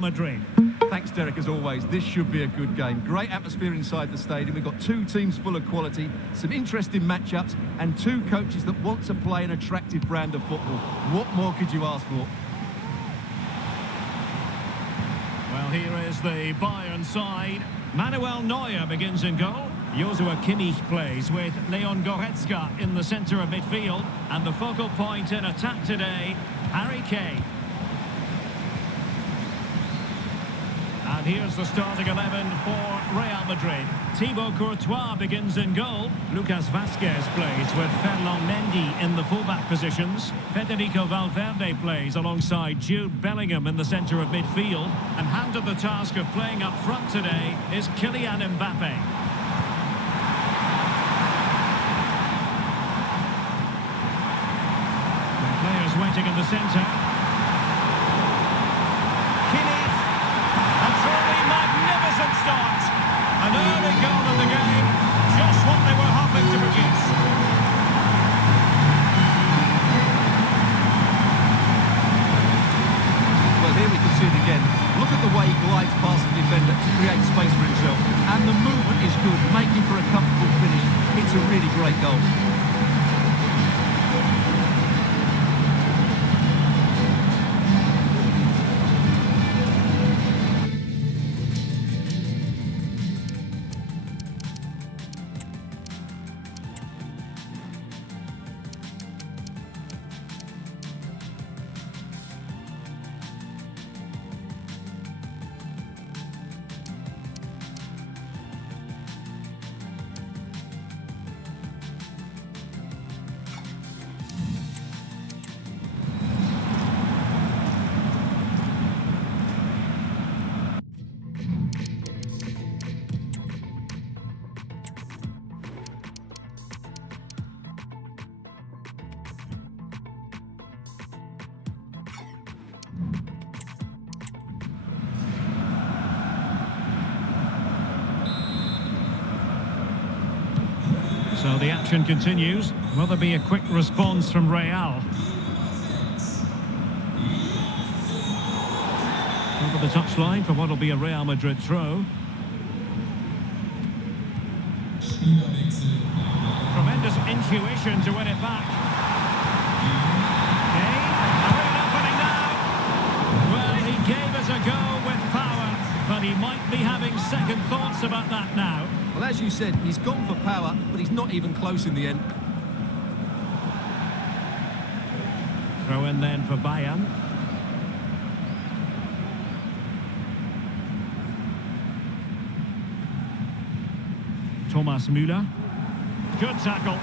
Madrid. Thanks, Derek, as always. This should be a good game. Great atmosphere inside the stadium. We've got two teams full of quality, some interesting matchups, and two coaches that want to play an attractive brand of football. What more could you ask for? Well, here is the Bayern side. Manuel Neuer begins in goal. Joshua Kimmich plays with Leon Goretzka in the centre of midfield. And the focal point in attack today, Harry Kane. And here's the starting 11 for Real Madrid. Thibaut Courtois begins in goal. Lucas Vazquez plays with Ferland Mendy in the fullback positions. Federico Valverde plays alongside Jude Bellingham in the centre of midfield. And handed the task of playing up front today is Kylian Mbappe. The players waiting in the centre. Magnificent start. An early goal in the game. Just what they were hoping to produce. Well, here we can see it again. Look at the way he glides past the defender to create space for himself. And the movement is good, making for a comfortable finish. It's a really great goal. So the action continues. Will there be a quick response from Real? Over the touchline for what will be a Real Madrid throw. Tremendous intuition to win it back. Kane, a real opening now. Well, he gave it a go with power, but he might be having second thoughts about that now. Well, as you said, he's gone for power, but he's not even close in the end. Throw in then for Bayern. Thomas Müller. Good tackle.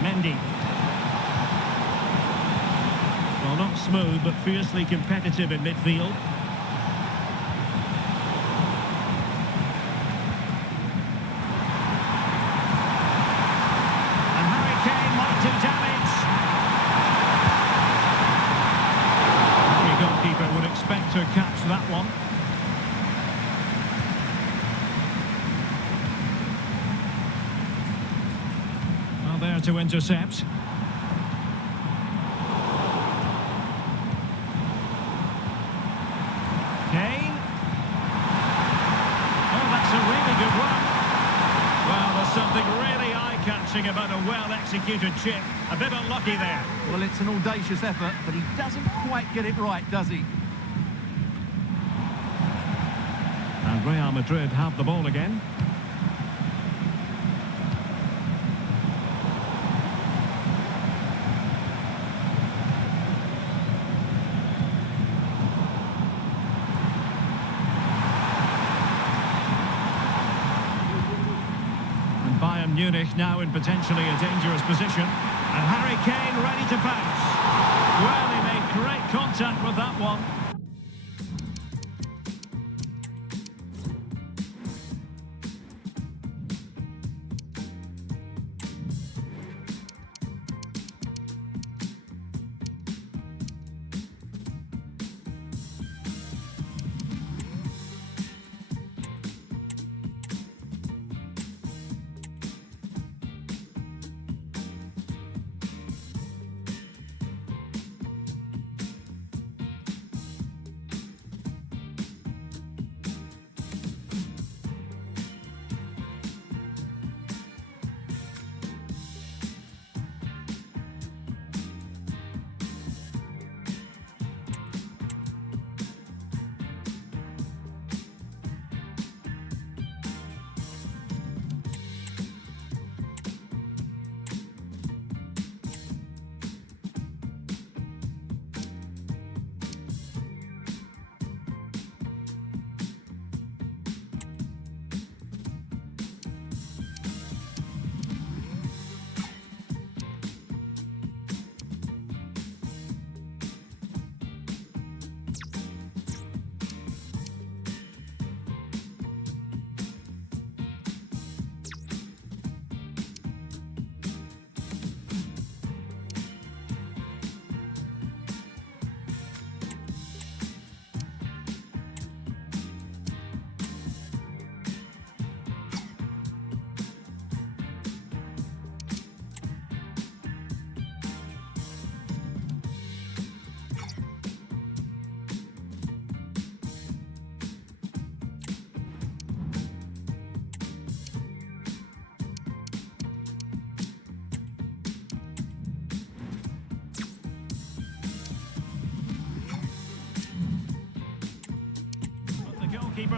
Mendy. Well, not smooth, but fiercely competitive in midfield. Would expect to catch that one. Well, there to intercept. Kane. Oh, that's a really good run. Well, there's something really eye-catching about a well-executed chip. A bit unlucky there. Well, it's an audacious effort, but he doesn't quite get it right, does he? And Real Madrid have the ball again. And Bayern Munich now in potentially a dangerous position. And Harry Kane ready to pounce. Well, he made great contact with that one.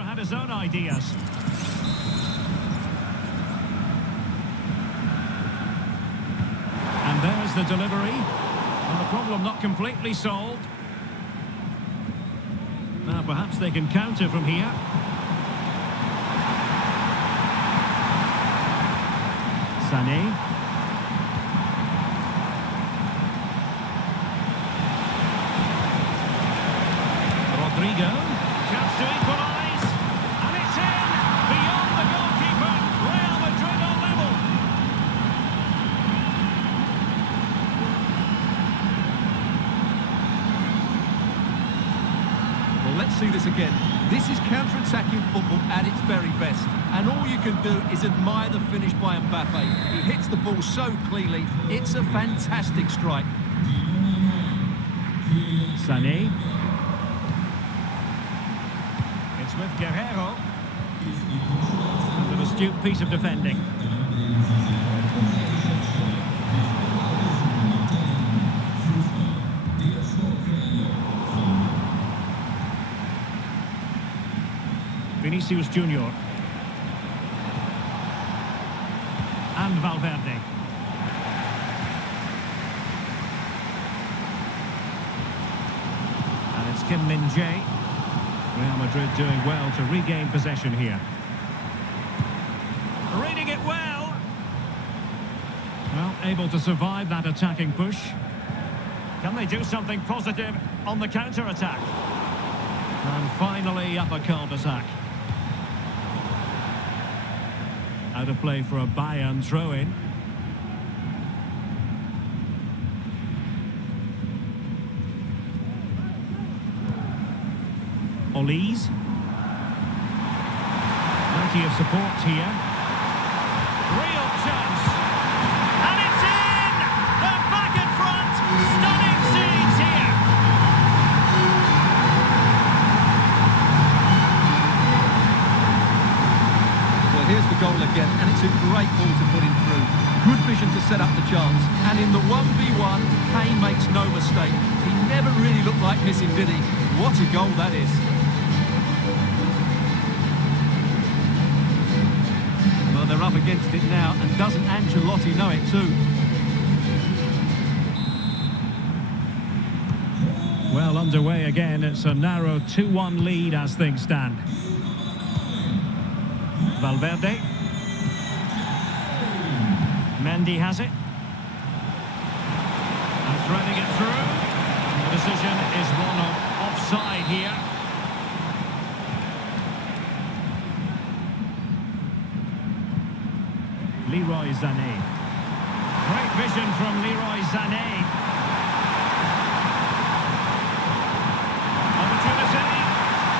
had his own ideas. And there's the delivery. And the problem not completely solved. Now perhaps they can counter from here. Sané. Rodrigo. Chance to equalise. And it's in! Beyond the goalkeeper. Real Madrid on level. Well, let's see this again. This is counter-attacking football at its very best. And all you can do is admire the finish by Mbappe. He hits the ball so cleanly. It's a fantastic strike. Sané. It's with Guerrero. And an astute piece of defending. Vinicius Junior. And Valverde. And it's Kim Min-jae. Real Madrid doing well to regain possession here. Reading it well. Well, able to survive that attacking push. Can they do something positive on the counter-attack? And finally, up a cul-de-sac. Out of play for a Bayern throw-in. Olise. Plenty of support here. Real chance. And it's in! They're back in front! Stunning scenes here! Well, here's the goal again, and it's a great ball to put him through. Good vision to set up the chance. And in the 1v1, Kane makes no mistake. He never really looked like missing, did he? What a goal that is. Well, they're up against it now, and doesn't Ancelotti know it too? Well, underway again. It's a narrow 2-1 lead as things stand. Valverde. Mendy has it. And threading it through. The decision is one of offside here. Leroy Sané. Great vision from Leroy Sané. Opportunity.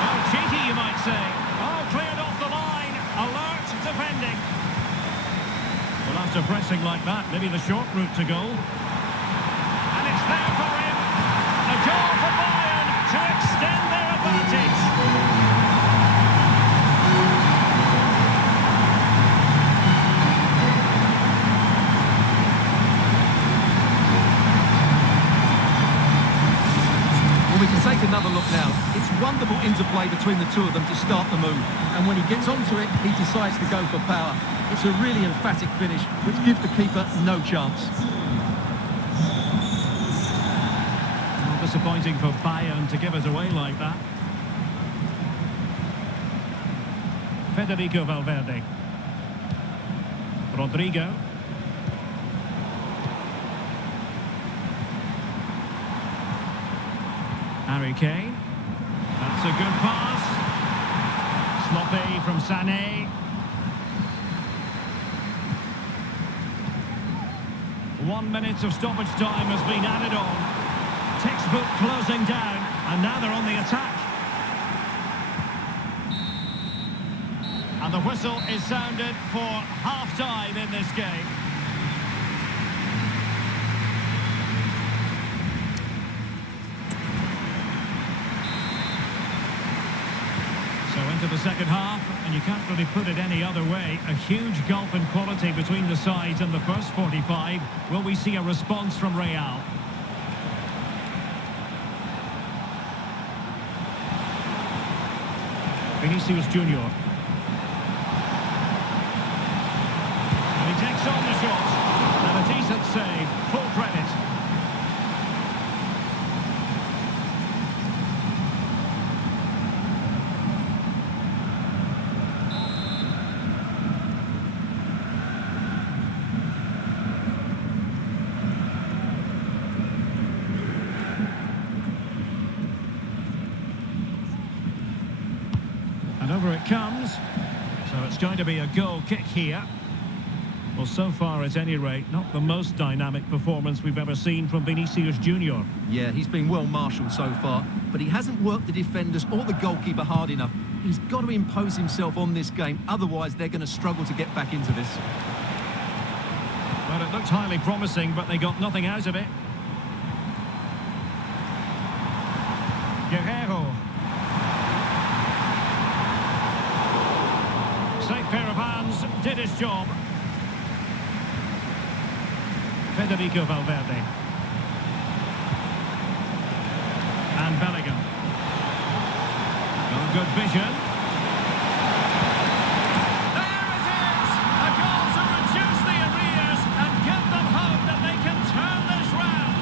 Oh, cheeky, you might say. Oh, cleared off the line. Alert defending. Well, after pressing like that, maybe the short route to goal. And it's there for him. A goal for Bayern to extend their advantage. Well, we can take another look now. It's wonderful interplay between the two of them to start the move. And when he gets onto it, he decides to go for power. It's a really emphatic finish, which gives the keeper no chance. Well, disappointing for Bayern to give it away like that. Federico Valverde. Rodrigo. Harry Kane. That's a good pass. Sloppy from Sané. 1 minute of stoppage time has been added on. Textbook closing down, and now they're on the attack. And the whistle is sounded for half-time in this game. So into the second half, and you can't really put it any other way. A huge gulf in quality between the sides in the first 45. Will we see a response from Real? Vinicius Junior. And he takes on the shot. And a decent save, full credit. And over it comes. So it's going to be a goal kick here. Well, so far, at any rate, not the most dynamic performance we've ever seen from Vinicius Junior. Yeah, he's been well marshalled so far, but he hasn't worked the defenders or the goalkeeper hard enough. He's got to impose himself on this game, otherwise they're going to struggle to get back into this. Well, it looked highly promising, but they got nothing out of it. Guerrero. Safe pair of hands, did his job. Federico Valverde. And Bellingham. Oh, good vision. There it is! A goal to reduce the arrears and give them hope that they can turn this round.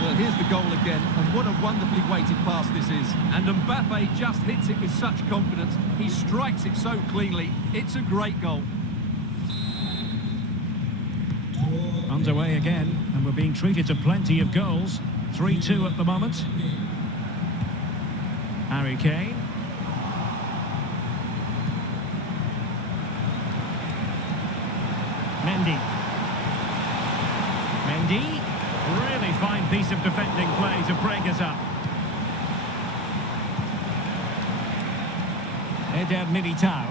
Well, here's the goal again, and what a wonderfully weighted pass this is. And Mbappe just hits it with such confidence. He strikes it so cleanly. It's a great goal. Underway again, and we're being treated to plenty of goals. 3-2 at the moment. Harry Kane. Mendy. Mendy. Really fine piece of defending play to break us up. Eder Militao.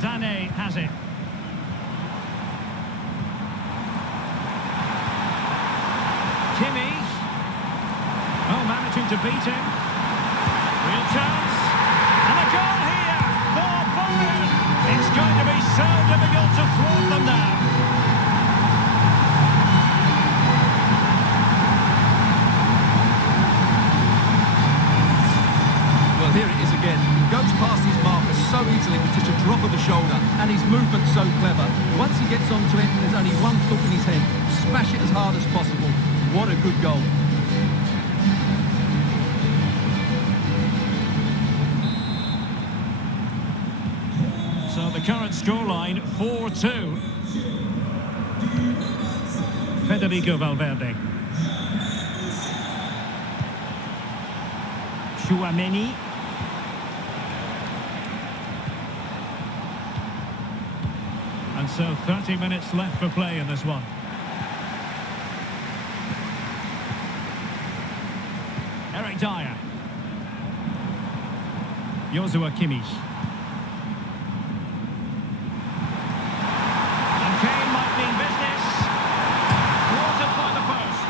Sané has it. Kimmich. Oh, managing to beat him. Real chance. And a goal here for Bayern. It's going to be so difficult to thwart them now. Well, here it is again. He goes past his marker so easily with just a drop of the shoulder, and his movement's so clever. Once he gets onto it, there's only one thought in his head: smash it as hard as possible. What a good goal. So the current scoreline, 4-2. Federico Valverde. Chouameni. And so 30 minutes left for play in this one. Eric Dyer. Joshua Kimmich. And Kane might mean business. Thwarted by the post.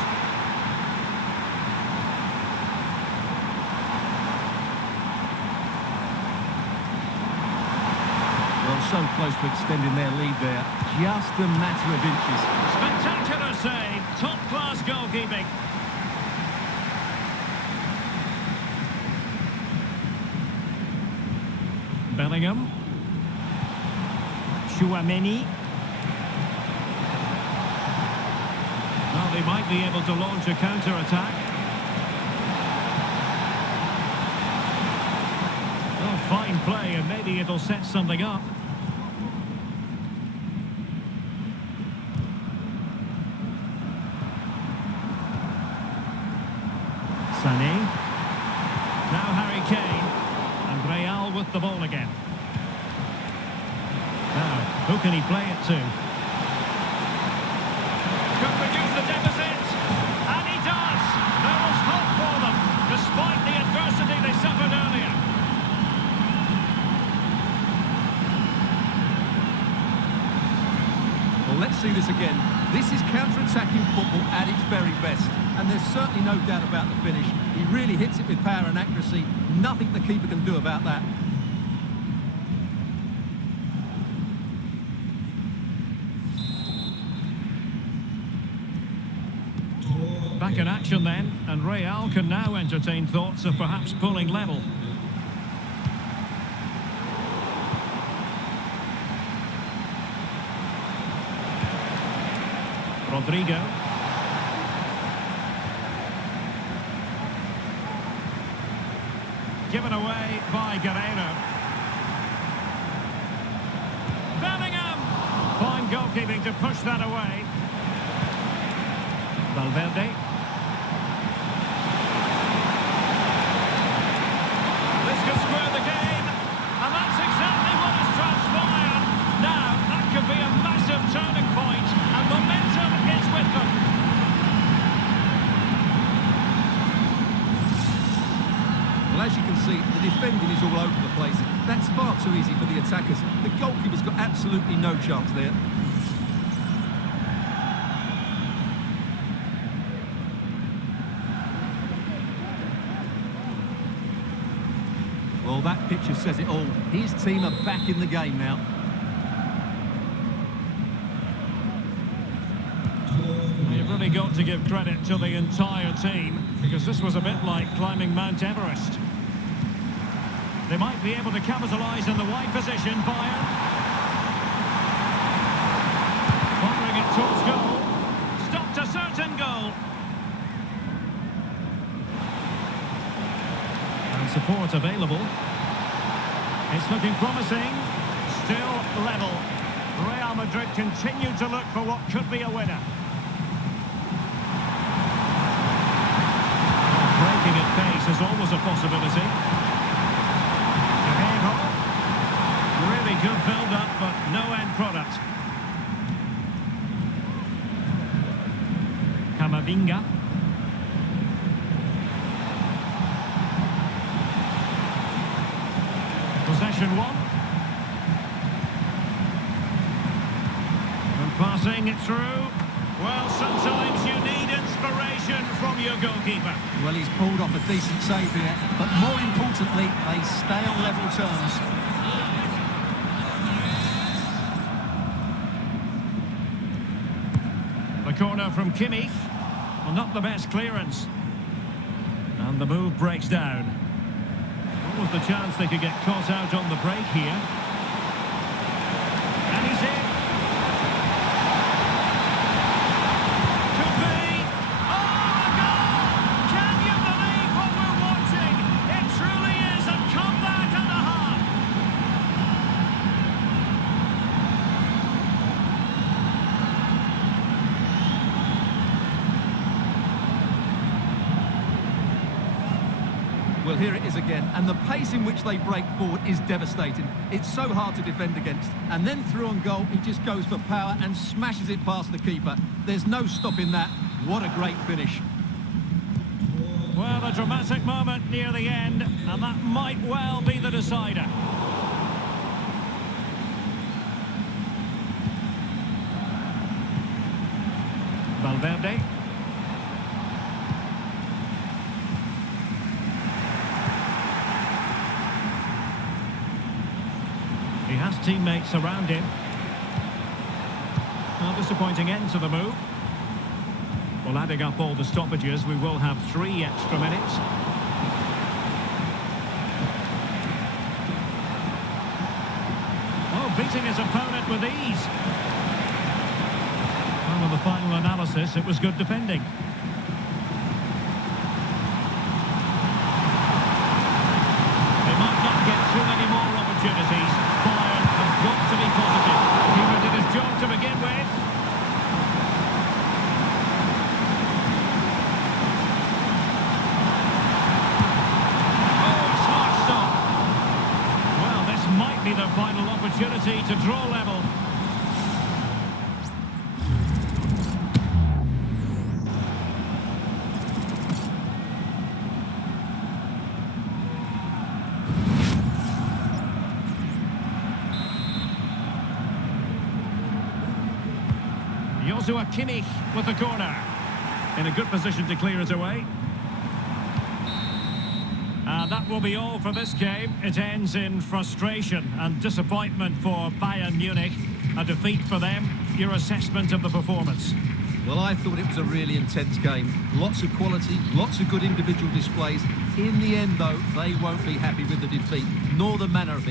Well, so close to extending their lead there. Just a matter of inches. Spectacular save. Top-class goalkeeping. Bellingham. Chouameni. Well, they might be able to launch a counter-attack. Oh, fine play, and maybe it'll set something up. Sané. Now Harry Kane. And Real with the ball again. Now, who can he play it to? Could reduce the deficit. And he does. There was hope for them, despite the adversity they suffered earlier. Well, let's see this again. This is counter-attacking football at its very best. And there's certainly no doubt about the finish. He really hits it with power and accuracy. Nothing the keeper can do about that. Back in action then, and Real can now entertain thoughts of perhaps pulling level. Rodrigo. Given away by Guerrero. Bellingham! Fine goalkeeping to push that away. Valverde. This could square the game, and that's exactly what has transpired. Now, that could be a massive turning point, and momentum is with them. Well, as you can see, the defending is all over the place. That's far too easy for the attackers. The goalkeeper's got absolutely no chance there. Well, that picture says it all. His team are back in the game now. You've really got to give credit to the entire team, because this was a bit like climbing Mount Everest. They might be able to capitalise in the wide position. Bayern firing it towards goal. Stopped a certain goal. And support available. It's looking promising. Still level. Real Madrid continue to look for what could be a winner. Breaking at pace is always a possibility. Really good build-up, but no end product. Camavinga. Possession one. And passing it through. Well, sometimes you need inspiration from your goalkeeper. Well, he's pulled off a decent save here, but more importantly, they stay on level terms. The corner from Kimmich. Well, not the best clearance. And the move breaks down. What was the chance they could get caught out on the break here? And he's in. Could be. Oh, a goal! Can you believe what we're watching? It truly is a comeback and a half. Well, here it is again, and the pace in which they break forward is devastating. It's so hard to defend against. And then through on goal, he just goes for power and smashes it past the keeper. There's no stopping that. What a great finish. Well, a dramatic moment near the end, and that might well be the decider. Valverde. He has teammates around him. Well, disappointing end to the move. Well, adding up all the stoppages, we will have 3 extra minutes. Oh, beating his opponent with ease. Well, in the final analysis, it was good defending. They might not get too many more opportunities. Bayern have got to be positive. Keeper did his job to begin with. Their final opportunity to draw level. Joshua Kimmich with the corner. In a good position to clear it away. And that will be all for this game. It ends in frustration and disappointment for Bayern Munich. A defeat for them. Your assessment of the performance? Well, I thought it was a really intense game. Lots of quality, lots of good individual displays. In the end, though, they won't be happy with the defeat, nor the manner of it.